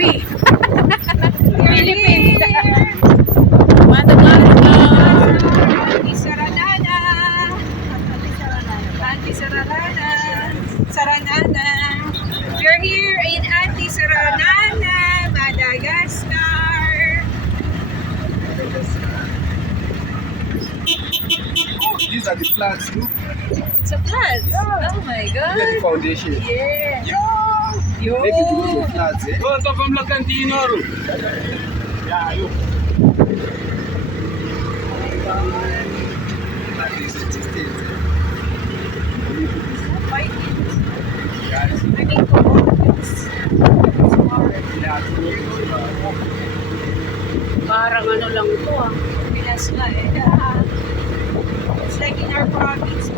we? Philippines. Madagascar. Auntie Saranana. Auntie Saranana. Saranana. We're here in Auntie Saranana, Madagascar. These are the plants, look. It's a plant. Oh my Look at the god. foundation. Yeah. Yo! Yo. Maybe these are plants, eh? Oh, ito from La Cantina, ro. Yeah, yo. Like this is just it, eh? Guys, I mean, it's yeah, it's good. Parang ano lang to ah. Pinas na eh. It's like in our province.